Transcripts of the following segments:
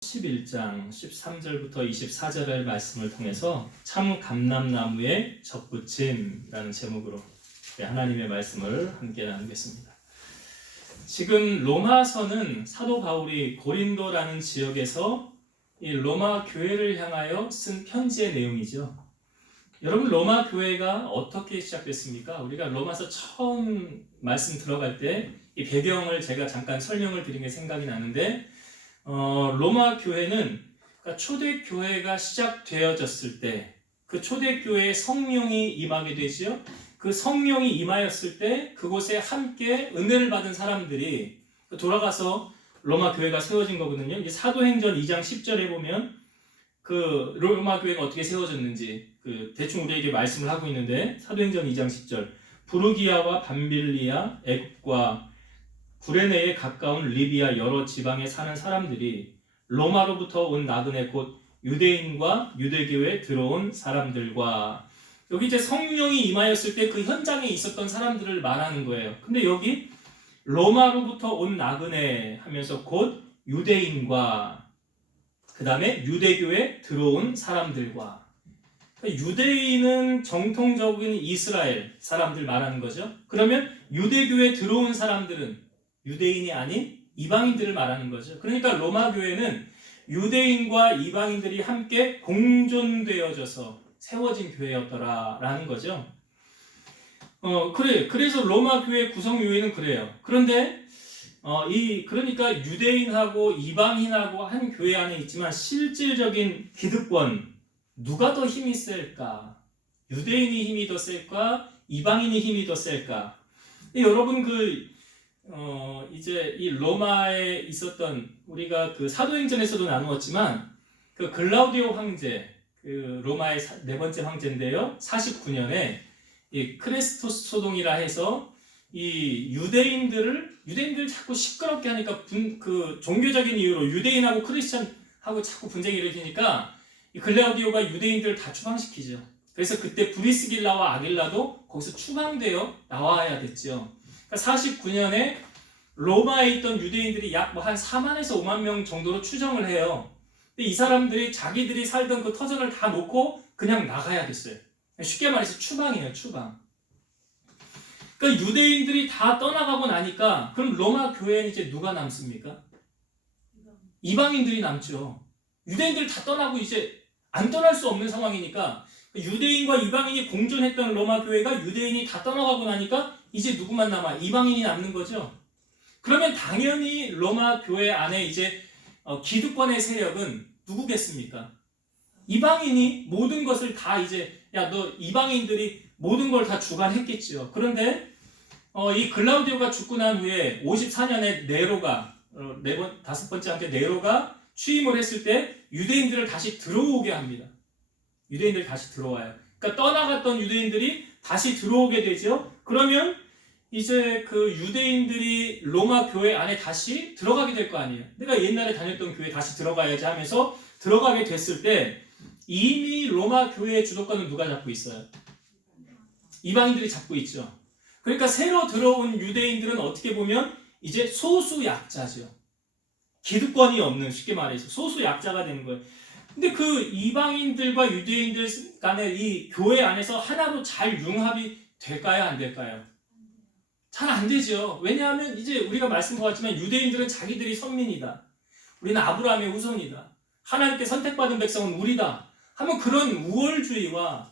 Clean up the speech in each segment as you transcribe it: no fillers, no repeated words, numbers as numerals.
11장 13절부터 24절의 말씀을 통해서 참 감람나무의 접붙임이라는 제목으로 하나님의 말씀을 함께 나누겠습니다. 지금 로마서는 사도 바울이 고린도라는 지역에서 이 로마 교회를 향하여 쓴 편지의 내용이죠. 여러분, 로마 교회가 어떻게 시작됐습니까? 우리가 로마서 처음 말씀 들어갈 때 이 배경을 제가 잠깐 설명을 드린 게 생각이 나는데, 로마 교회는 그러니까 초대교회가 시작되어졌을 때 그 초대교회에 성령이 임하게 되지요. 그 성령이 임하였을 때 그곳에 함께 은혜를 받은 사람들이 돌아가서 로마 교회가 세워진 거거든요. 이제 사도행전 2장 10절에 보면 그 로마 교회가 어떻게 세워졌는지 대충 우리에게 말씀을 하고 있는데, 사도행전 2장 10절, 부르기아와 밤빌리아, 애굽과 구레네에 가까운 리비아 여러 지방에 사는 사람들이 로마로부터 온 나그네 곧 유대인과 유대교에 들어온 사람들과, 여기 이제 성령이 임하였을 때 그 현장에 있었던 사람들을 말하는 거예요. 근데 여기 로마로부터 온 나그네 하면서 곧 유대인과 그 다음에 유대교에 들어온 사람들과, 유대인은 정통적인 이스라엘 사람들 말하는 거죠. 그러면 유대교에 들어온 사람들은 유대인이 아닌 이방인들을 말하는 거죠. 그러니까 로마 교회는 유대인과 이방인들이 함께 공존되어져서 세워진 교회였더라라는 거죠. 그래서 로마 교회 구성 요인은 그래요. 그런데 그러니까 유대인하고 이방인하고 한 교회 안에 있지만 실질적인 기득권, 누가 더 힘이 셀까? 유대인이 힘이 더 셀까? 이방인이 힘이 더 셀까? 여러분, 이제 이 로마에 있었던, 우리가 그 사도행전에서도 나누었지만 그 글라우디오 황제, 그 로마의 네 번째 황제인데요, 49년에 이 크레스토스 소동이라 해서 이 유대인들 자꾸 시끄럽게 하니까 그 종교적인 이유로 유대인하고 크리스천하고 자꾸 분쟁이 일으키니까 이 글라우디오가 유대인들을 다 추방시키죠. 그래서 그때 브리스길라와 아길라도 거기서 추방되어 나와야 됐죠. 49년에 로마에 있던 유대인들이 약 한 4만에서 5만 명 정도로 추정을 해요. 근데 이 사람들이 자기들이 살던 그 터전을 다 놓고 그냥 나가야 됐어요. 쉽게 말해서 추방이에요, 추방. 그러니까 유대인들이 다 떠나가고 나니까 그럼 로마 교회는 이제 누가 남습니까? 이방인들이 남죠. 유대인들 다 떠나고 이제 안 떠날 수 없는 상황이니까 유대인과 이방인이 공존했던 로마 교회가 유대인이 다 떠나가고 나니까 이제 누구만 남아? 이방인이 남는 거죠. 그러면 당연히 로마 교회 안에 이제 기득권의 세력은 누구겠습니까? 이방인이 모든 것을 다 이제, 너 이방인들이 모든 걸 다 주관했겠지요. 그런데 이 글라우디오가 죽고 난 후에 54년에 네로가 다섯 번째 황제 네로가 취임을 했을 때 유대인들을 다시 들어오게 합니다. 유대인들이 다시 들어와요. 그러니까 떠나갔던 유대인들이 다시 들어오게 되죠. 그러면 이제 그 유대인들이 로마 교회 안에 다시 들어가게 될 거 아니에요. 내가 옛날에 다녔던 교회 다시 들어가야지 하면서 들어가게 됐을 때 이미 로마 교회의 주도권은 누가 잡고 있어요? 이방인들이 잡고 있죠. 그러니까 새로 들어온 유대인들은 어떻게 보면 이제 소수 약자죠. 기득권이 없는, 쉽게 말해서 소수 약자가 되는 거예요. 근데 그 이방인들과 유대인들 간의 이 교회 안에서 하나로 잘 융합이 될까요, 안 될까요? 잘 안 되죠. 왜냐하면 이제 우리가 말씀드렸지만 유대인들은 자기들이 선민이다, 우리는 아브라함의 후손이다, 하나님께 선택받은 백성은 우리다 하면 그런 우월주의와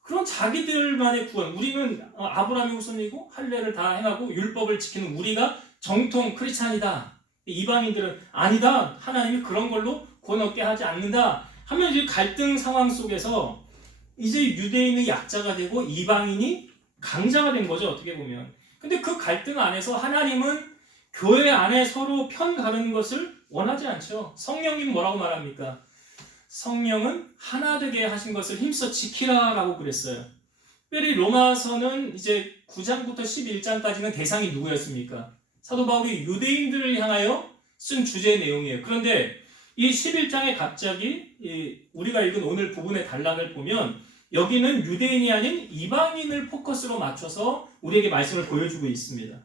그런 자기들만의 구원, 우리는 아브라함의 후손이고 할례를 다 행하고 율법을 지키는 우리가 정통 크리스찬이다, 이방인들은 아니다, 하나님이 그런 걸로 구원 얻게 하지 않는다 하면 이제 갈등 상황 속에서 이제 유대인의 약자가 되고 이방인이 강자가 된 거죠, 어떻게 보면. 근데 그 갈등 안에서 하나님은 교회 안에 서로 편 가르는 것을 원하지 않죠. 성령님 뭐라고 말합니까? 성령은 하나 되게 하신 것을 힘써 지키라라고 그랬어요. 특별히 로마서는 이제 9장부터 11장까지는 대상이 누구였습니까? 사도 바울이 유대인들을 향하여 쓴 주제의 내용이에요. 그런데 이 11장에 갑자기 우리가 읽은 오늘 부분의 단락을 보면 여기는 유대인이 아닌 이방인을 포커스로 맞춰서 우리에게 말씀을 보여주고 있습니다.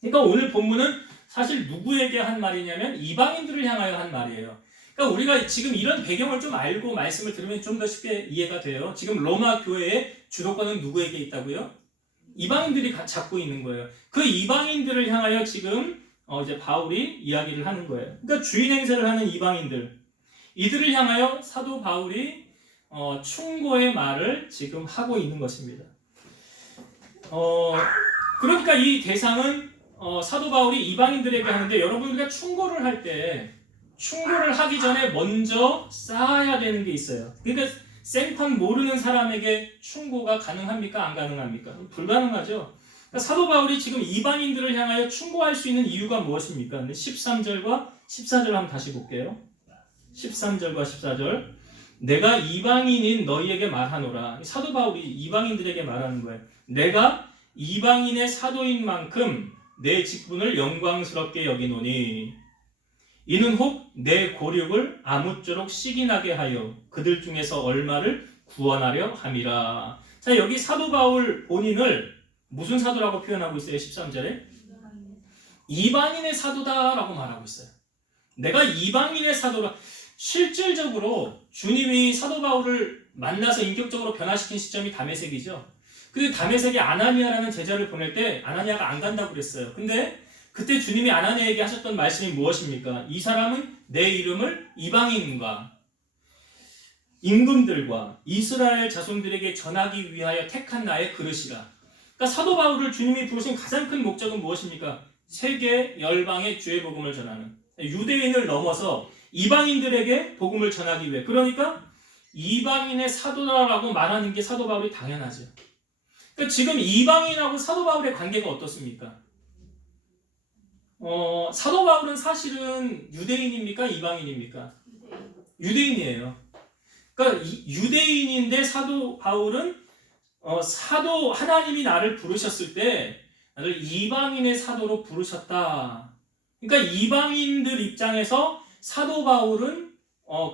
그러니까 오늘 본문은 사실 누구에게 한 말이냐면 이방인들을 향하여 한 말이에요. 그러니까 우리가 지금 이런 배경을 좀 알고 말씀을 들으면 좀 더 쉽게 이해가 돼요. 지금 로마 교회의 주도권은 누구에게 있다고요? 이방인들이 잡고 있는 거예요. 그 이방인들을 향하여 지금 이제 바울이 이야기를 하는 거예요. 그러니까 주인 행세를 하는 이방인들, 이들을 향하여 사도 바울이 충고의 말을 지금 하고 있는 것입니다. 그러니까 이 대상은 사도 바울이 이방인들에게 하는데, 여러분 우리가 충고를 할 때 충고를 하기 전에 먼저 쌓아야 되는 게 있어요. 그러니까 생판 모르는 사람에게 충고가 가능합니까? 안 가능합니까? 불가능하죠. 그러니까 사도 바울이 지금 이방인들을 향하여 충고할 수 있는 이유가 무엇입니까? 13절과 14절 한번 다시 볼게요. 13절과 14절. 내가 이방인인 너희에게 말하노라. 사도 바울이 이방인들에게 말하는 거예요. 내가 이방인의 사도인 만큼 내 직분을 영광스럽게 여기노니 이는 혹 내 고륙을 아무쪼록 시기나게 하여 그들 중에서 얼마를 구원하려 함이라. 자, 여기 사도 바울 본인을 무슨 사도라고 표현하고 있어요? 13절에 이방인의 사도다라고 말하고 있어요. 내가 이방인의 사도라. 실질적으로 주님이 사도 바울을 만나서 인격적으로 변화시킨 시점이 다메섹이죠. 근데 다메섹에 아나니아라는 제자를 보낼 때 아나니아가 안 간다고 그랬어요. 근데 그때 주님이 아나니아에게 하셨던 말씀이 무엇입니까? 이 사람은 내 이름을 이방인과 임금들과 이스라엘 자손들에게 전하기 위하여 택한 나의 그릇이라. 그러니까 사도 바울을 주님이 부르신 가장 큰 목적은 무엇입니까? 세계 열방의 주의 복음을 전하는, 유대인을 넘어서 이방인들에게 복음을 전하기 위해. 그러니까 이방인의 사도라고 말하는 게 사도 바울이 당연하죠. 그러니까 지금 이방인하고 사도 바울의 관계가 어떻습니까? 사도 바울은 사실은 유대인입니까? 이방인입니까? 유대인이에요. 그러니까 유대인인데 사도 바울은 사도, 하나님이 나를 부르셨을 때 나를 이방인의 사도로 부르셨다. 그러니까 이방인들 입장에서 사도 바울은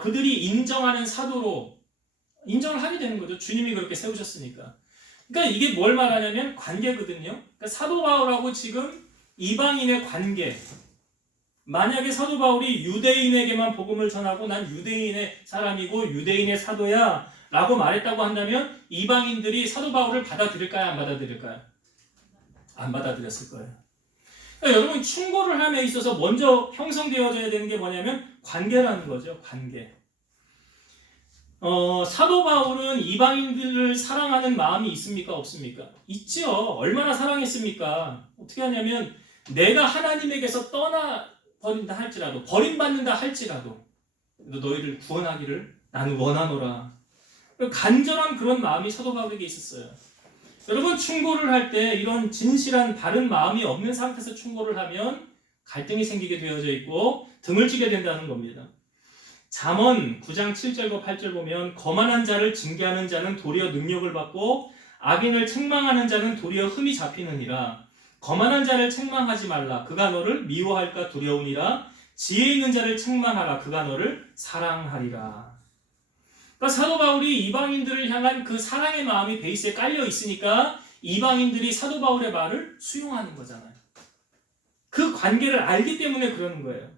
그들이 인정하는 사도로 인정을 하게 되는 거죠. 주님이 그렇게 세우셨으니까. 그러니까 이게 뭘 말하냐면 관계거든요. 그러니까 사도 바울하고 지금 이방인의 관계. 만약에 사도 바울이 유대인에게만 복음을 전하고 난 유대인의 사람이고 유대인의 사도야 라고 말했다고 한다면 이방인들이 사도 바울을 받아들일까요? 안 받아들일까요? 안 받아들였을 거예요. 그러니까 여러분, 충고를 함에 있어서 먼저 형성되어져야 되는 게 뭐냐면 관계라는 거죠. 관계. 사도 바울은 이방인들을 사랑하는 마음이 있습니까? 없습니까? 있죠. 얼마나 사랑했습니까? 어떻게 하냐면 내가 하나님에게서 떠나버린다 할지라도, 버림받는다 할지라도 너희를 구원하기를 나는 원하노라. 간절한 그런 마음이 사도 바울에게 있었어요. 여러분, 충고를 할 때 이런 진실한 바른 마음이 없는 상태에서 충고를 하면 갈등이 생기게 되어져 있고 등을 찌게 된다는 겁니다. 잠언 9장 7절과 8절 보면 거만한 자를 징계하는 자는 도리어 능력을 받고 악인을 책망하는 자는 도리어 흠이 잡히느니라. 거만한 자를 책망하지 말라. 그가 너를 미워할까 두려우니라. 지혜 있는 자를 책망하라. 그가 너를 사랑하리라. 그러니까 사도 바울이 이방인들을 향한 그 사랑의 마음이 베이스에 깔려 있으니까 이방인들이 사도 바울의 말을 수용하는 거잖아요. 그 관계를 알기 때문에 그러는 거예요.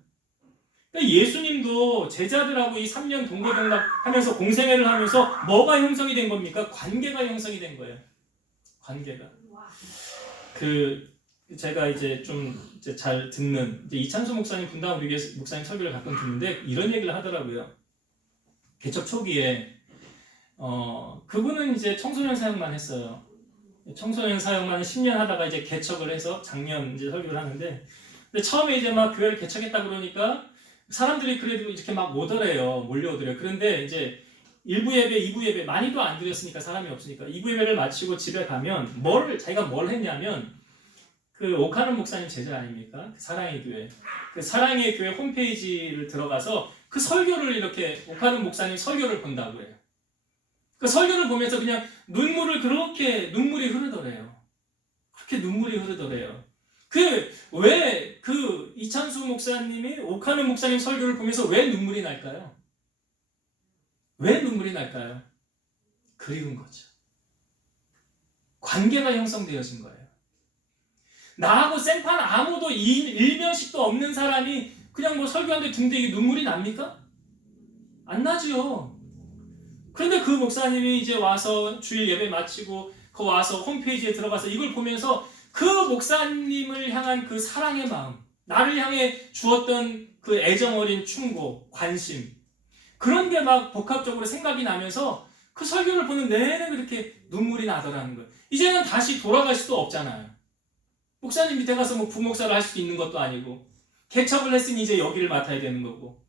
그러니까 예수님도 제자들하고 이 3년 동고동락 하면서 공생애를 하면서 뭐가 형성이 된 겁니까? 관계가 형성이 된 거예요. 관계가. 제가 이제 좀 잘 듣는 이찬수 목사님, 분당 우리 교회 목사님 설교를 가끔 듣는데 이런 얘기를 하더라고요. 개척 초기에 그분은 이제 청소년 사역만 했어요. 청소년 사역만 10년 하다가 이제 개척을 해서 작년 이제 설교를 하는데, 근데 처음에 이제 막 교회를 개척했다 그러니까 사람들이 그래도 이렇게 막 몰려오더래요. 그런데 이제 1부 예배, 2부 예배 많이도 안 드렸으니까 사람이 없으니까 2부 예배를 마치고 집에 가면 자기가 뭘 했냐면 그 오카는 목사님 제자 아닙니까? 그 사랑의 교회. 그 사랑의 교회 홈페이지를 들어가서 그 설교를 이렇게 오카는 목사님 설교를 본다고 해요. 그 설교를 보면서 그냥 눈물이 흐르더래요. 그렇게 눈물이 흐르더래요. 왜 이찬수 목사님이 오카는 목사님 설교를 보면서 왜 눈물이 날까요? 왜 눈물이 날까요? 그리운 거죠. 관계가 형성되어진 거예요. 나하고 생판 아무도 일면식도 없는 사람이 그냥 뭐 설교하는데 등대기 눈물이 납니까? 안 나지요. 그런데 그 목사님이 이제 와서 주일 예배 마치고 그 와서 홈페이지에 들어가서 이걸 보면서 그 목사님을 향한 그 사랑의 마음, 나를 향해 주었던 그 애정어린 충고, 관심, 그런 게 막 복합적으로 생각이 나면서 그 설교를 보는 내내 그렇게 눈물이 나더라는 거예요. 이제는 다시 돌아갈 수도 없잖아요. 목사님 밑에 가서 뭐 부목사를 할 수도 있는 것도 아니고, 개척을 했으니 이제 여기를 맡아야 되는 거고.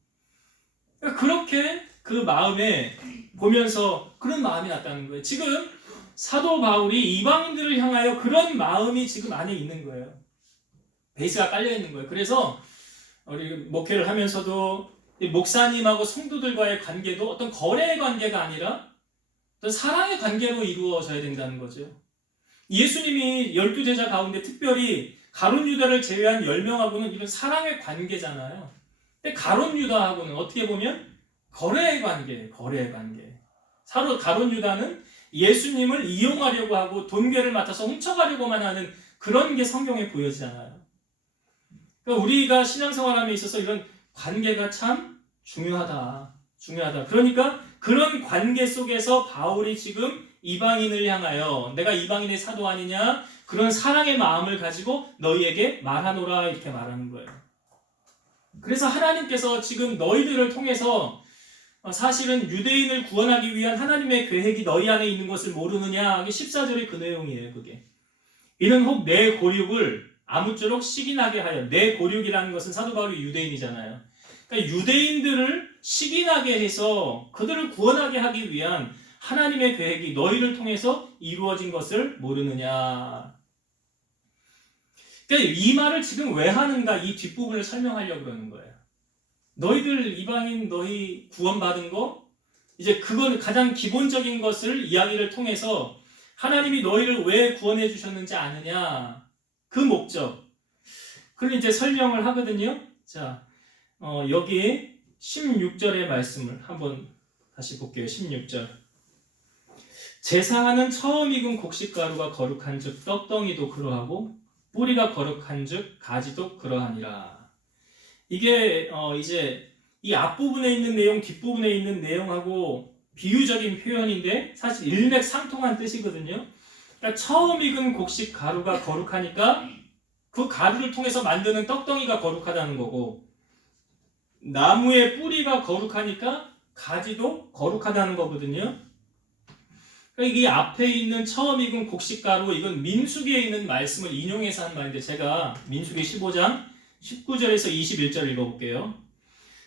그러니까 그렇게 그 마음에 보면서 그런 마음이 났다는 거예요. 지금 사도 바울이 이방인들을 향하여 그런 마음이 지금 안에 있는 거예요. 베이스가 깔려 있는 거예요. 그래서 우리 목회를 하면서도 목사님하고 성도들과의 관계도 어떤 거래의 관계가 아니라 어떤 사랑의 관계로 이루어져야 된다는 거죠. 예수님이 12제자 가운데 특별히 가룟 유다를 제외한 10명하고는 이런 사랑의 관계잖아요. 근데 가룟 유다하고는 어떻게 보면 거래의 관계, 거래의 관계. 사로 가룟 유다는 예수님을 이용하려고 하고 돈괴를 맡아서 훔쳐가려고만 하는 그런 게 성경에 보여지잖아요. 그러니까 우리가 신앙생활함에 있어서 이런 관계가 참 중요하다. 그러니까 그런 관계 속에서 바울이 지금 이방인을 향하여 내가 이방인의 사도 아니냐? 그런 사랑의 마음을 가지고 너희에게 말하노라 이렇게 말하는 거예요. 그래서 하나님께서 지금 너희들을 통해서 사실은 유대인을 구원하기 위한 하나님의 계획이 너희 안에 있는 것을 모르느냐? 14절의 그 내용이에요. 그게. 이는 혹 내 고륙을 아무쪼록 시기나게 하여, 내 고륙이라는 것은 사도 바울이 유대인이잖아요. 그러니까 유대인들을 시기나게 해서 그들을 구원하게 하기 위한 하나님의 계획이 너희를 통해서 이루어진 것을 모르느냐. 그러니까 이 말을 지금 왜 하는가, 이 뒷부분을 설명하려고 그러는 거예요. 너희들 이방인 너희 구원받은 거, 이제 그건 가장 기본적인 것을 이야기를 통해서 하나님이 너희를 왜 구원해 주셨는지 아느냐, 그 목적. 그걸 이제 설명을 하거든요. 자, 여기 16절의 말씀을 한번 다시 볼게요. 16절. 제사하는 처음 익은 곡식가루가 거룩한 즉 떡덩이도 그러하고 뿌리가 거룩한 즉 가지도 그러하니라. 이게 이제 이 앞부분에 있는 내용, 뒷부분에 있는 내용하고 비유적인 표현인데 사실 일맥상통한 뜻이거든요. 그러니까 처음 익은 곡식 가루가 거룩하니까 그 가루를 통해서 만드는 떡덩이가 거룩하다는 거고, 나무의 뿌리가 거룩하니까 가지도 거룩하다는 거거든요. 그러니까 이게 앞에 있는 처음 익은 곡식가루, 이건 민수기에 있는 말씀을 인용해서 한 말인데, 제가 민수기 15장 19절에서 21절 읽어볼게요.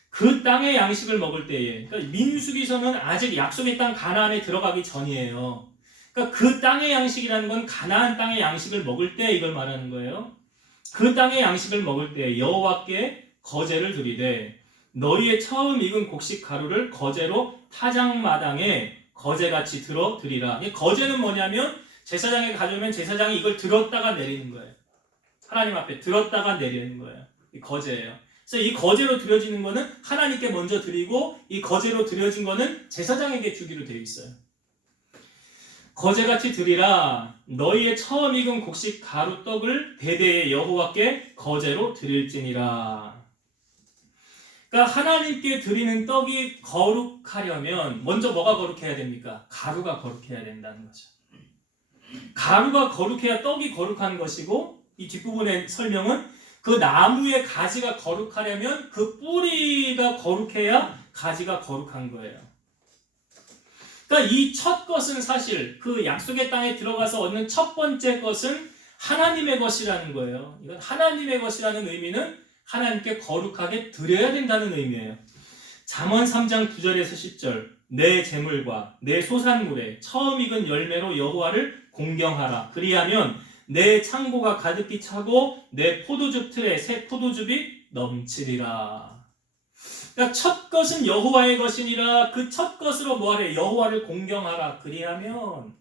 그 땅의 양식을 먹을 때에, 그러니까 민수기서는 아직 약속의 땅 가나안에 들어가기 전이에요. 그러니까 그 땅의 양식이라는 건 가나안 땅의 양식을 먹을 때 이걸 말하는 거예요. 그 땅의 양식을 먹을 때 여호와께 거제를 드리되 너희의 처음 익은 곡식 가루를 거제로 타작마당에 거제같이 들어 드리라. 거제는 뭐냐면 제사장에 가져오면 제사장이 이걸 들었다가 내리는 거예요. 하나님 앞에 들었다가 내리는 거예요. 이 거제예요. 그래서 이 거제로 드려지는 거는 하나님께 먼저 드리고, 이 거제로 드려진 거는 제사장에게 주기로 되어 있어요. 거제같이 드리라. 너희의 처음 익은 곡식 가루 떡을 대대에 여호와께 거제로 드릴지니라. 그러니까 하나님께 드리는 떡이 거룩하려면 먼저 뭐가 거룩해야 됩니까? 가루가 거룩해야 된다는 거죠. 가루가 거룩해야 떡이 거룩한 것이고, 이 뒷부분의 설명은 그 나무의 가지가 거룩하려면 그 뿌리가 거룩해야 가지가 거룩한 거예요. 그러니까 이 첫 것은 사실 그 약속의 땅에 들어가서 얻는 첫 번째 것은 하나님의 것이라는 거예요. 이건 하나님의 것이라는 의미는 하나님께 거룩하게 드려야 된다는 의미예요. 잠언 3장 9절에서 10절. 내 재물과 내 소산물에 처음 익은 열매로 여호와를 공경하라. 그리하면 내 창고가 가득히 차고 내 포도즙 틀에 새 포도즙이 넘치리라. 그러니까 첫 것은 여호와의 것이니라. 그 첫 것으로 뭐하래? 여호와를 공경하라. 그리하면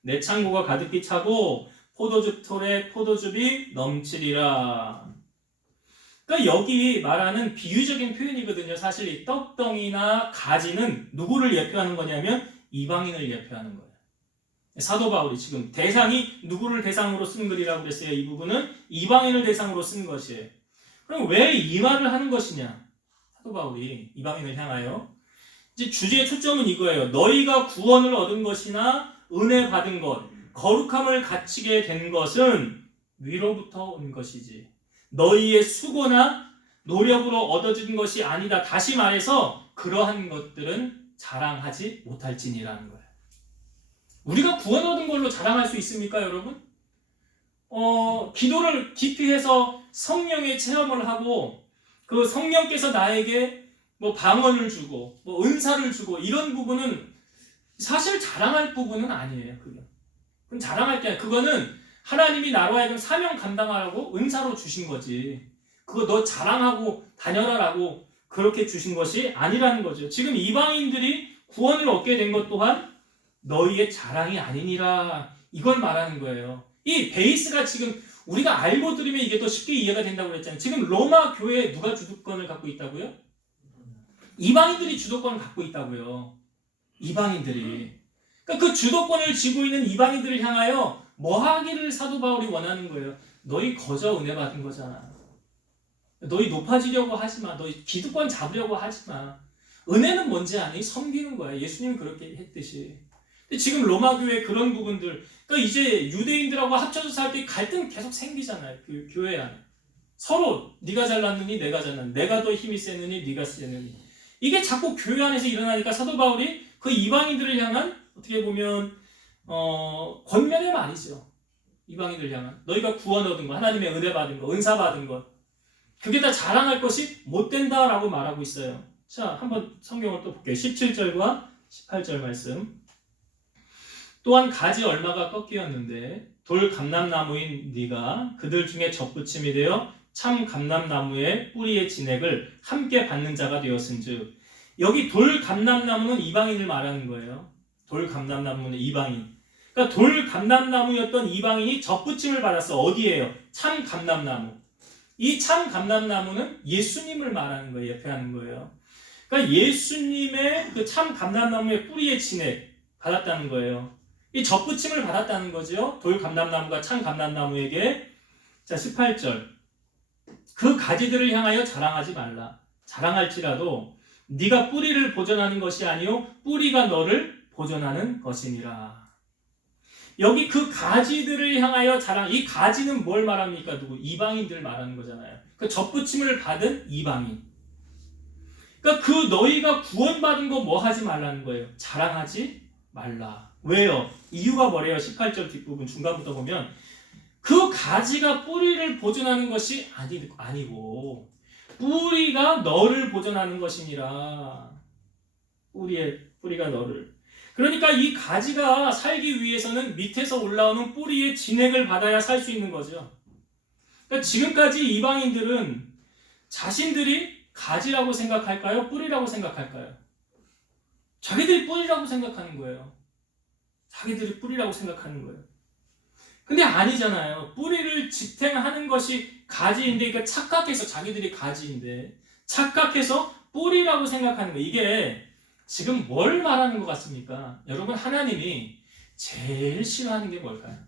내 창고가 가득히 차고 포도즙 틀에 포도즙이 넘치리라. 그러니까 여기 말하는 비유적인 표현이거든요. 사실 이 떡덩이나 가지는 누구를 예표하는 거냐면 이방인을 예표하는 거예요. 사도 바울이 지금 대상이 누구를 대상으로 쓴 글이라고 그랬어요? 이 부분은 이방인을 대상으로 쓴 것이에요. 그럼 왜 이 말을 하는 것이냐? 사도 바울이 이방인을 향하여 이제 주제의 초점은 이거예요. 너희가 구원을 얻은 것이나 은혜 받은 것, 거룩함을 갖추게 된 것은 위로부터 온 것이지 너희의 수고나 노력으로 얻어진 것이 아니다. 다시 말해서 그러한 것들은 자랑하지 못할지니라는 거예요. 우리가 구원 얻은 걸로 자랑할 수 있습니까, 여러분? 기도를 깊이 해서 성령의 체험을 하고 그 성령께서 나에게 뭐 방언을 주고 뭐 은사를 주고 이런 부분은 사실 자랑할 부분은 아니에요. 그건 자랑할 게 아니에요. 그거는 하나님이 나로 하여금 사명 감당하라고 은사로 주신 거지. 그거 너 자랑하고 다녀라라고 그렇게 주신 것이 아니라는 거죠. 지금 이방인들이 구원을 얻게 된 것 또한 너희의 자랑이 아니니라 이걸 말하는 거예요. 이 베이스가 지금 우리가 알고 들으면 이게 더 쉽게 이해가 된다고 그랬잖아요. 지금 로마 교회에 누가 주도권을 갖고 있다고요? 이방인들이 주도권을 갖고 있다고요. 이방인들이. 그러니까 그 주도권을 쥐고 있는 이방인들을 향하여 뭐 하기를 사도 바울이 원하는 거예요. 너희 거저 은혜 받은 거잖아. 너희 높아지려고 하지 마. 너희 기득권 잡으려고 하지 마. 은혜는 뭔지 아니? 섬기는 거야. 예수님은 그렇게 했듯이. 근데 지금 로마 교회 그런 부분들, 그러니까 이제 유대인들하고 합쳐서 살 때 갈등 계속 생기잖아요. 그 교회 안에. 서로 네가 잘났느니 내가 잘났느니 내가 더 힘이 세느니 네가 세느니 이게 자꾸 교회 안에서 일어나니까 사도 바울이 그 이방인들을 향한 어떻게 보면 권면의 말이죠. 이방인들을 향한 너희가 구원 얻은 것, 하나님의 은혜 받은 것, 은사 받은 것 그게 다 자랑할 것이 못 된다라고 말하고 있어요. 자, 한번 성경을 또 볼게요. 17절과 18절 말씀. 또한 가지 얼마가 꺾이었는데 돌 감람나무인 네가 그들 중에 접붙임이 되어 참 감람나무의 뿌리의 진액을 함께 받는 자가 되었은즉. 여기 돌 감람나무는 이방인을 말하는 거예요. 돌 감람나무는 이방인. 그러니까 돌 감람나무였던 이방인이 접붙임을 받았어. 어디예요? 참 감람나무. 이 참 감람나무는 예수님을 말하는 거예요. 예표하는 거예요. 그러니까 예수님의 그 참 감람나무의 뿌리의 진액 받았다는 거예요. 이 접붙임을 받았다는 거죠. 돌 감람나무가 참 감람나무에게. 자, 18절. 그 가지들을 향하여 자랑하지 말라. 자랑할지라도 네가 뿌리를 보존하는 것이 아니요 뿌리가 너를 보존하는 것이니라. 여기 그 가지들을 향하여 자랑. 이 가지는 뭘 말합니까? 누구? 이방인들 말하는 거잖아요. 그 접붙임을 받은 이방인. 그러니까 그 너희가 구원받은 거 뭐 하지 말라는 거예요? 자랑하지 말라. 왜요? 이유가 뭐래요? 18절 뒷부분 중간부터 보면 그 가지가 뿌리를 보존하는 것이 아니고 뿌리가 너를 보존하는 것이니라. 뿌리가 너를. 그러니까 이 가지가 살기 위해서는 밑에서 올라오는 뿌리의 진액을 받아야 살 수 있는 거죠. 그러니까 지금까지 이방인들은 자신들이 가지라고 생각할까요? 뿌리라고 생각할까요? 자기들이 뿌리라고 생각하는 거예요. 자기들이 뿌리라고 생각하는 거예요. 근데 아니잖아요. 뿌리를 지탱하는 것이 가지인데, 그러니까 착각해서 자기들이 가지인데 착각해서 뿌리라고 생각하는 거예요. 이게 지금 뭘 말하는 것 같습니까? 여러분, 하나님이 제일 싫어하는 게 뭘까요?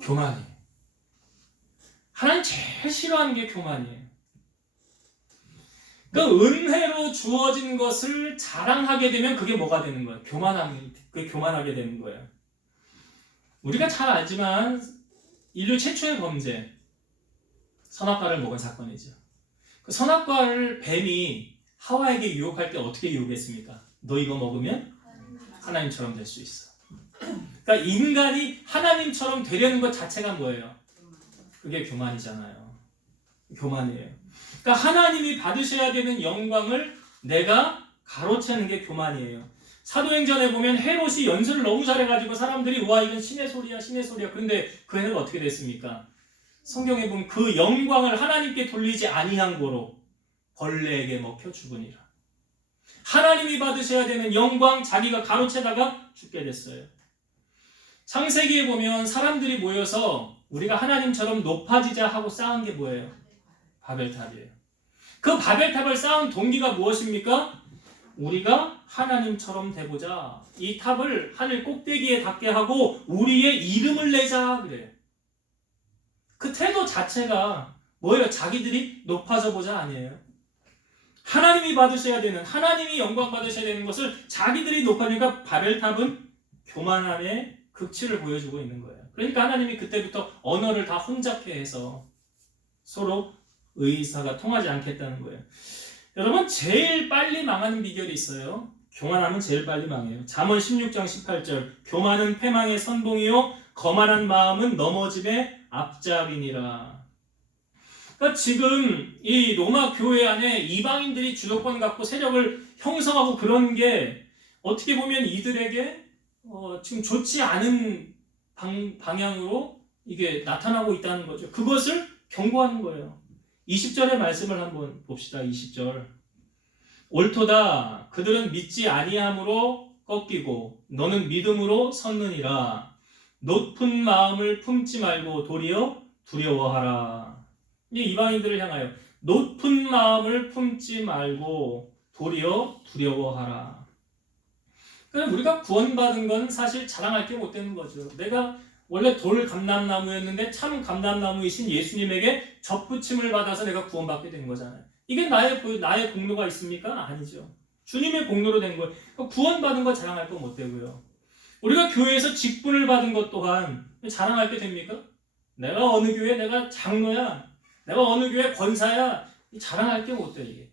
교만이에요. 하나님 제일 싫어하는 게 교만이에요. 그 은혜로 주어진 것을 자랑하게 되면 그게 뭐가 되는 거예요? 그게 교만하게 되는 거예요. 우리가 잘 알지만 인류 최초의 범죄, 선악과를 먹은 사건이죠. 그 선악과를 뱀이 하와에게 유혹할 때 어떻게 유혹했습니까? 너 이거 먹으면 하나님처럼 될 수 있어. 그러니까 인간이 하나님처럼 되려는 것 자체가 뭐예요? 그게 교만이잖아요. 교만이에요. 그러니까 하나님이 받으셔야 되는 영광을 내가 가로채는 게 교만이에요. 사도행전에 보면 헤롯이 연설을 너무 잘해가지고 사람들이 와 이건 신의 소리야 신의 소리야. 그런데 그 헤롯 어떻게 됐습니까? 성경에 보면 그 영광을 하나님께 돌리지 아니한 고로 벌레에게 먹혀 죽으니라. 하나님이 받으셔야 되는 영광 자기가 가로채다가 죽게 됐어요. 창세기에 보면 사람들이 모여서 우리가 하나님처럼 높아지자 하고 쌓은 게 뭐예요? 바벨탑이에요. 그 바벨탑을 쌓은 동기가 무엇입니까? 우리가 하나님처럼 돼보자. 이 탑을 하늘 꼭대기에 닿게 하고 우리의 이름을 내자 그래요. 그 태도 자체가 뭐예요? 자기들이 높아져 보자 아니에요. 하나님이 받으셔야 되는, 하나님이 영광 받으셔야 되는 것을 자기들이 높아지니까 바벨탑은 교만함의 극치를 보여주고 있는 거예요. 그러니까 하나님이 그때부터 언어를 다 혼잡해 해서 서로 의사가 통하지 않겠다는 거예요. 여러분, 제일 빨리 망하는 비결이 있어요. 교만하면 제일 빨리 망해요. 잠언 16장 18절 교만은 패망의 선봉이요 거만한 마음은 넘어짐의 앞잡이니라. 그러니까 지금 이 로마 교회 안에 이방인들이 주도권 갖고 세력을 형성하고 그런 게 어떻게 보면 이들에게 지금 좋지 않은 방향으로 이게 나타나고 있다는 거죠. 그것을 경고하는 거예요. 20절의 말씀을 한번 봅시다. 20절. 옳도다. 그들은 믿지 아니함으로 꺾이고 너는 믿음으로 섰느니라. 높은 마음을 품지 말고 도리어 두려워하라. 이 이방인들을 향하여 높은 마음을 품지 말고 도리어 두려워하라. 그럼 우리가 구원받은 건 사실 자랑할 게 못 되는 거죠. 내가 원래 돌 감람나무였는데 참 감람나무이신 예수님에게 접붙임을 받아서 내가 구원받게 된 거잖아요. 이게 나의 공로가 있습니까? 아니죠. 주님의 공로로 된 거예요. 구원받은 거 자랑할 거 못 되고요. 우리가 교회에서 직분을 받은 것 또한 자랑할 게 됩니까? 내가 어느 교회 내가 장로야. 내가 어느 교회 권사야. 자랑할 게 못 돼 이게.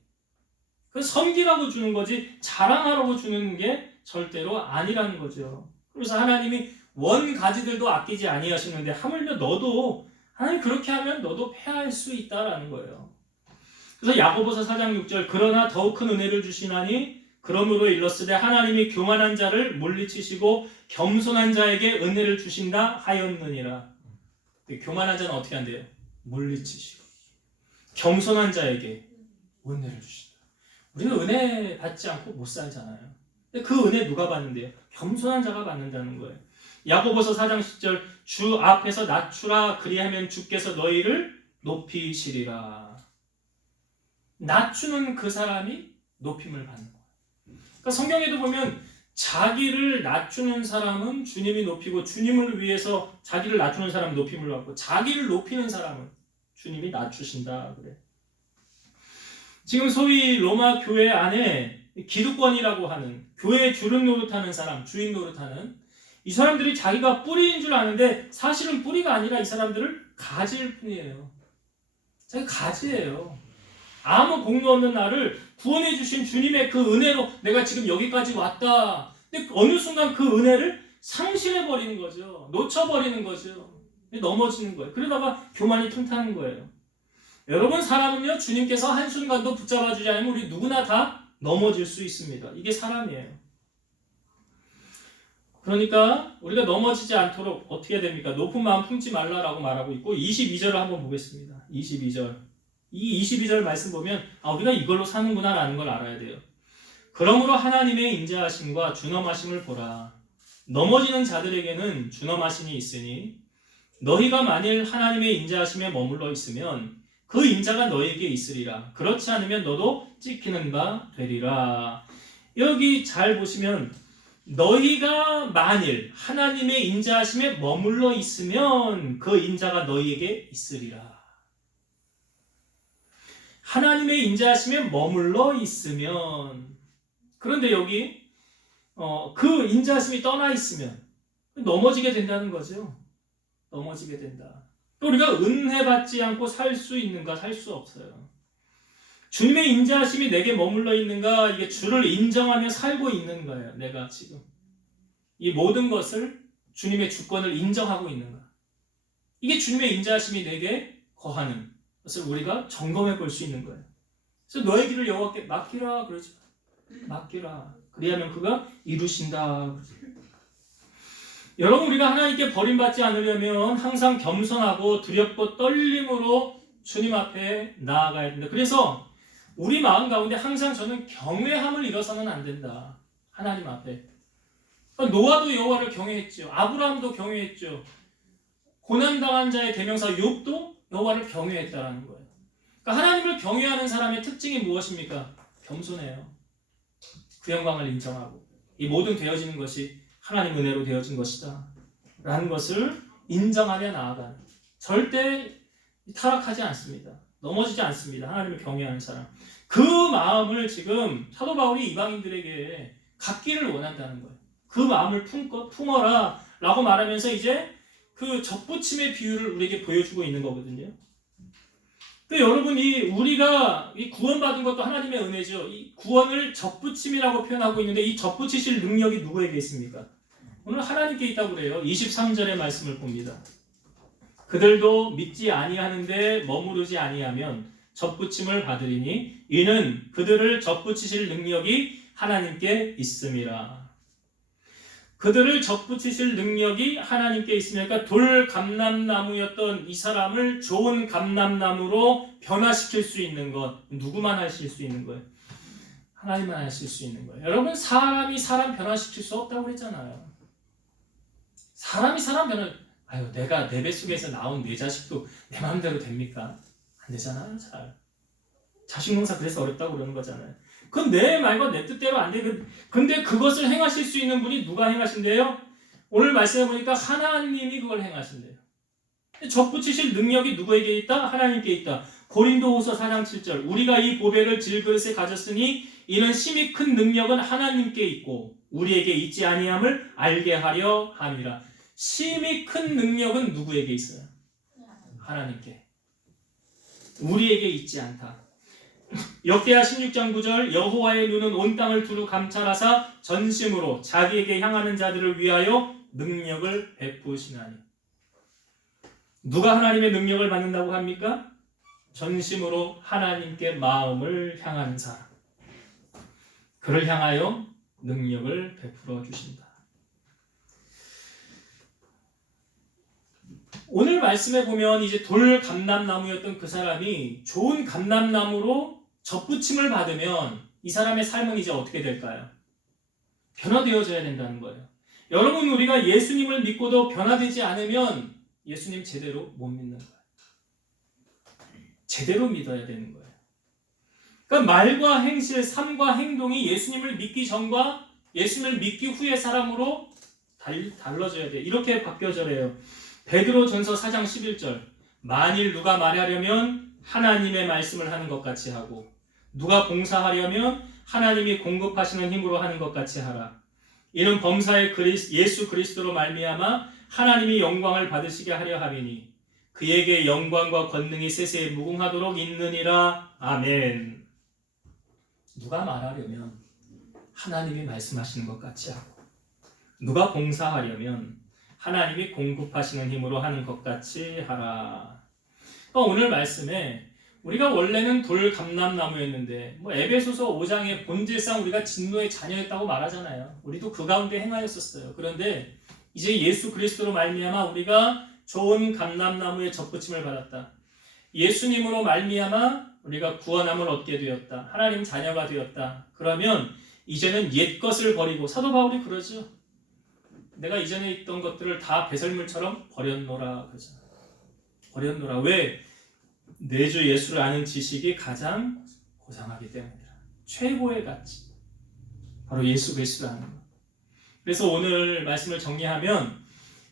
그 섬기라고 주는 거지 자랑하라고 주는 게 절대로 아니라는 거죠. 그래서 하나님이 원가지들도 아끼지 아니하시는데 하물며 너도 하나님 그렇게 하면 너도 패할 수 있다라는 거예요. 그래서 야고보서 4장 6절 그러나 더욱 큰 은혜를 주시나니 그러므로 일렀으되 하나님이 교만한 자를 물리치시고 겸손한 자에게 은혜를 주신다 하였느니라. 교만한 자는 어떻게 한대요? 물리치시고 겸손한 자에게 은혜를 주신다. 우리는 은혜 받지 않고 못 살잖아요. 근데 그 은혜 누가 받는데요? 겸손한 자가 받는다는 거예요. 야고보서 4장 10절 주 앞에서 낮추라 그리하면 주께서 너희를 높이시리라. 낮추는 그 사람이 높임을 받는 거예요. 그러니까 성경에도 보면 자기를 낮추는 사람은 주님이 높이고 주님을 위해서 자기를 낮추는 사람은 높임을 받고 자기를 높이는 사람은 주님이 낮추신다 그래. 지금 소위 로마 교회 안에 기득권이라고 하는 교회 주름 노릇하는 사람, 주인 노릇하는 이 사람들이 자기가 뿌리인 줄 아는데 사실은 뿌리가 아니라 이 사람들을 가지일 뿐이에요. 자기가 가지예요. 아무 공로 없는 나를 구원해 주신 주님의 그 은혜로 내가 지금 여기까지 왔다. 근데 어느 순간 그 은혜를 상실해 버리는 거죠. 놓쳐버리는 거죠. 넘어지는 거예요. 그러다가 교만이 틈타는 거예요. 여러분 사람은요 주님께서 한순간도 붙잡아 주지 않으면 우리 누구나 다 넘어질 수 있습니다. 이게 사람이에요. 그러니까 우리가 넘어지지 않도록 어떻게 해야 됩니까? 높은 마음 품지 말라라고 말하고 있고 22절을 한번 보겠습니다. 22절. 이 22절 말씀 보면 우리가 이걸로 사는구나 라는 걸 알아야 돼요. 그러므로 하나님의 인자하심과 준엄하심을 보라. 넘어지는 자들에게는 준엄하심이 있으니 너희가 만일 하나님의 인자하심에 머물러 있으면 그 인자가 너희에게 있으리라. 그렇지 않으면 너도 찢기는 바 되리라. 여기 잘 보시면 너희가 만일 하나님의 인자하심에 머물러 있으면 그 인자가 너희에게 있으리라. 하나님의 인자하심에 머물러 있으면 그런데 여기 그 인자하심이 떠나 있으면 넘어지게 된다는 거죠. 넘어지게 된다. 우리가 은혜 받지 않고 살 수 있는가? 살 수 없어요. 주님의 인자하심이 내게 머물러 있는가? 이게 주를 인정하며 살고 있는 거예요. 내가 지금 이 모든 것을 주님의 주권을 인정하고 있는가? 이게 주님의 인자하심이 내게 거하는 것을 우리가 점검해 볼 수 있는 거예요. 그래서 너의 길을 여호와께 맡기라 그러지. 맡기라. 그리하면 그가 이루신다. 여러분 우리가 하나님께 버림받지 않으려면 항상 겸손하고 두렵고 떨림으로 주님 앞에 나아가야 된다. 그래서 우리 마음 가운데 항상 저는 경외함을 잃어서는 안 된다. 하나님 앞에. 노아도 여호와를 경외했죠. 아브라함도 경외했죠. 고난당한 자의 대명사 욥도 여호와를 경외했다라는 거예요. 그러니까 하나님을 경외하는 사람의 특징이 무엇입니까? 겸손해요. 그 영광을 인정하고 이 모든 되어지는 것이 하나님 은혜로 되어진 것이다 라는 것을 인정하며 나아가는, 절대 타락하지 않습니다. 넘어지지 않습니다. 하나님을 경외하는 사람, 그 마음을 지금 사도 바울이 이방인들에게 갖기를 원한다는 거예요. 그 마음을 품어라 라고 말하면서 이제 그 접붙임의 비유를 우리에게 보여주고 있는 거거든요. 그러니까 여러분, 우리가 이 구원받은 것도 하나님의 은혜죠. 이 구원을 접붙임이라고 표현하고 있는데 이 접붙이실 능력이 누구에게 있습니까? 오늘 하나님께 있다고 그래요. 23절의 말씀을 봅니다. 그들도 믿지 아니하는데 머무르지 아니하면 접붙임을 받으리니 이는 그들을 접붙이실 능력이 하나님께 있음이라. 그들을 접붙이실 능력이 하나님께 있으니까, 그러니까 돌 감람나무였던 이 사람을 좋은 감람나무로 변화시킬 수 있는 것, 누구만 하실 수 있는 거예요? 하나님만 하실 수 있는 거예요. 여러분, 사람이 사람 변화시킬 수 없다고 그랬잖아요. 사람이 사람 내가 내 뱃속에서 나온 내 자식도 내 마음대로 됩니까? 안 되잖아요. 잘. 자식 농사 그래서 어렵다고 그러는 거잖아요. 그건 내 말과 내 뜻대로 안 돼. 근데 그것을 행하실 수 있는 분이 누가 행하신대요? 오늘 말씀해 보니까 하나님이 그걸 행하신대요. 접붙이실 능력이 누구에게 있다? 하나님께 있다. 고린도후서 4장 7절, 우리가 이 보배를 질그릇에 가졌으니 이는 심히 큰 능력은 하나님께 있고 우리에게 있지 아니함을 알게 하려 함이라. 심히 큰 능력은 누구에게 있어요? 하나님께. 우리에게 있지 않다. 역대하 16장 9절, 여호와의 눈은 온 땅을 두루 감찰하사 전심으로 자기에게 향하는 자들을 위하여 능력을 베푸시나니. 누가 하나님의 능력을 받는다고 합니까? 전심으로 하나님께 마음을 향하는 사람, 그를 향하여 능력을 베풀어 주신다. 오늘 말씀에 보면 이제 돌 감람나무였던 그 사람이 좋은 감람나무로 접붙임을 받으면 이 사람의 삶은 이제 어떻게 될까요? 변화되어져야 된다는 거예요. 여러분, 우리가 예수님을 믿고도 변화되지 않으면 예수님 제대로 못 믿는 거예요. 제대로 믿어야 되는 거예요. 그러니까 말과 행실, 삶과 행동이 예수님을 믿기 전과 예수님을 믿기 후의 사람으로 달라져야 돼요. 이렇게 바뀌어져야 베드로전서 4장 11절, 만일 누가 말하려면 하나님의 말씀을 하는 것 같이 하고 누가 봉사하려면 하나님이 공급하시는 힘으로 하는 것 같이 하라. 이는 범사의 예수 그리스도로 말미암아 하나님이 영광을 받으시게 하려 함이니 그에게 영광과 권능이 세세에 무궁하도록 있느니라. 아멘. 누가 말하려면 하나님이 말씀하시는 것 같이 하고 누가 봉사하려면 하나님이 공급하시는 힘으로 하는 것 같이 하라. 그러니까 오늘 말씀에 우리가 원래는 돌 감람나무였는데 에베소서 5장의 본질상 우리가 진노의 자녀였다고 말하잖아요. 우리도 그 가운데 행하였었어요. 그런데 이제 예수 그리스도로 말미암아 우리가 좋은 감람나무의 접붙임을 받았다. 예수님으로 말미암아 우리가 구원함을 얻게 되었다. 하나님 자녀가 되었다. 그러면 이제는 옛 것을 버리고, 사도 바울이 그러죠. 내가 이전에 있던 것들을 다 배설물처럼 버렸노라 그러잖아. 버렸노라. 왜? 내 주 예수를 아는 지식이 가장 고상하기 때문이라. 최고의 가치. 바로 예수 그리스도를 아는 것. 그래서 오늘 말씀을 정리하면,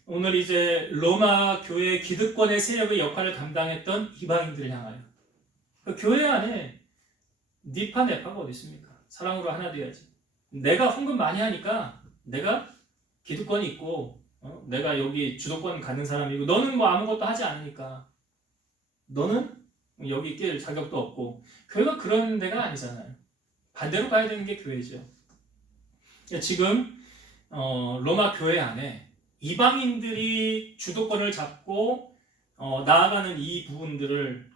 오늘 이제 로마 교회 기득권의 세력의 역할을 감당했던 이방인들을 향하여, 그 교회 안에 니파 네파가 어디 있습니까? 사랑으로 하나 되어야지. 내가 헌금 많이 하니까 내가 기득권이 있고, 내가 여기 주도권 갖는 사람이고, 너는 아무것도 하지 않으니까 너는 여기 낄 자격도 없고. 교회가 그런 데가 아니잖아요. 반대로 가야 되는 게 교회죠. 지금 로마 교회 안에 이방인들이 주도권을 잡고 나아가는 이 부분들을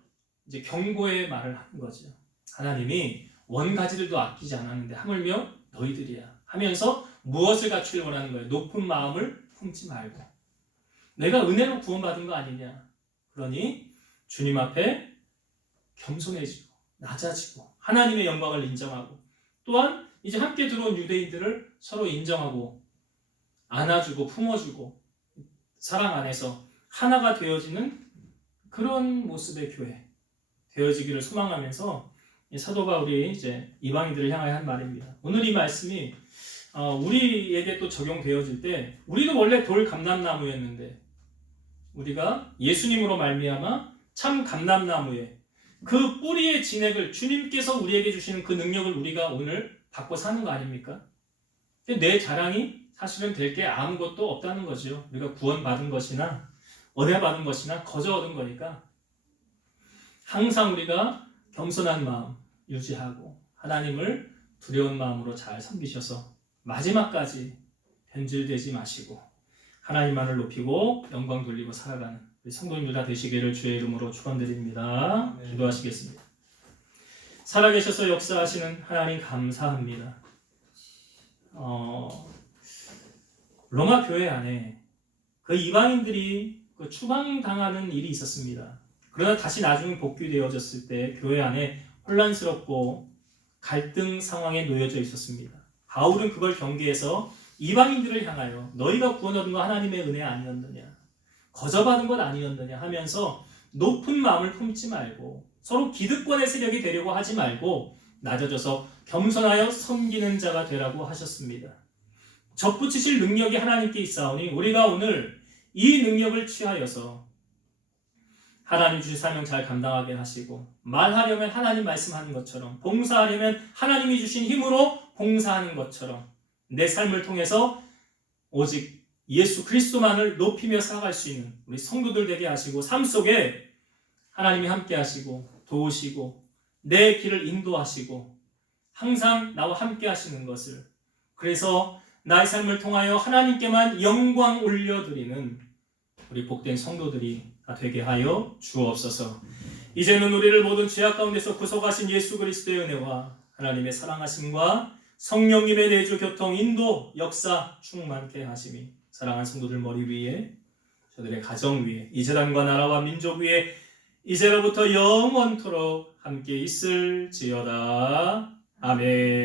이제 경고의 말을 하는 거죠. 하나님이 원가지들도 아끼지 않았는데 하물며 너희들이야 하면서 무엇을 갖추길 원하는 거예요? 높은 마음을 품지 말고. 내가 은혜로 구원받은 거 아니냐. 그러니 주님 앞에 겸손해지고 낮아지고 하나님의 영광을 인정하고, 또한 이제 함께 들어온 유대인들을 서로 인정하고 안아주고 품어주고 사랑 안에서 하나가 되어지는 그런 모습의 교회 되어지기를 소망하면서 이 사도 바울이 이제 이방인들을 향하여 한 말입니다. 오늘 이 말씀이 우리에게 또 적용되어질 때 우리도 원래 돌 감람나무였는데 우리가 예수님으로 말미암아 참 감람나무에 그 뿌리의 진액을 주님께서 우리에게 주시는 그 능력을 우리가 오늘 받고 사는 거 아닙니까? 근데 내 자랑이 사실은 될 게 아무것도 없다는 거죠. 우리가 구원받은 것이나 은혜받은 것이나 거저 얻은 거니까 항상 우리가 겸손한 마음 유지하고 하나님을 두려운 마음으로 잘 섬기셔서 마지막까지 변질되지 마시고 하나님만을 높이고 영광 돌리고 살아가는 우리 성도님들 다 되시기를 주의 이름으로 축원드립니다. 네. 기도하시겠습니다. 살아계셔서 역사하시는 하나님 감사합니다. 로마 교회 안에 그 이방인들이 그 추방당하는 일이 있었습니다. 그러나 다시 나중에 복귀되어졌을 때 교회 안에 혼란스럽고 갈등 상황에 놓여져 있었습니다. 바울은 그걸 경계해서 이방인들을 향하여 너희가 구원 얻은 거 하나님의 은혜 아니었느냐, 거저받은 것 아니었느냐 하면서 높은 마음을 품지 말고 서로 기득권의 세력이 되려고 하지 말고 낮아져서 겸손하여 섬기는 자가 되라고 하셨습니다. 접붙이실 능력이 하나님께 있사오니 우리가 오늘 이 능력을 취하여서 하나님 주신 사명 잘 감당하게 하시고 말하려면 하나님 말씀하는 것처럼 봉사하려면 하나님이 주신 힘으로 봉사하는 것처럼 내 삶을 통해서 오직 예수 그리스도만을 높이며 살아갈 수 있는 우리 성도들 되게 하시고 삶 속에 하나님이 함께 하시고 도우시고 내 길을 인도하시고 항상 나와 함께 하시는 것을 그래서 나의 삶을 통하여 하나님께만 영광 올려드리는 우리 복된 성도들이 되게 하여 주옵소서. 이제는 우리를 모든 죄악 가운데서 구속하신 예수 그리스도의 은혜와 하나님의 사랑하심과 성령님의 내주 교통 인도 역사 충만케 하심이 사랑하는 성도들 머리 위에 저들의 가정 위에 이 재단과 나라와 민족 위에 이제로부터 영원토록 함께 있을지어다. 아멘.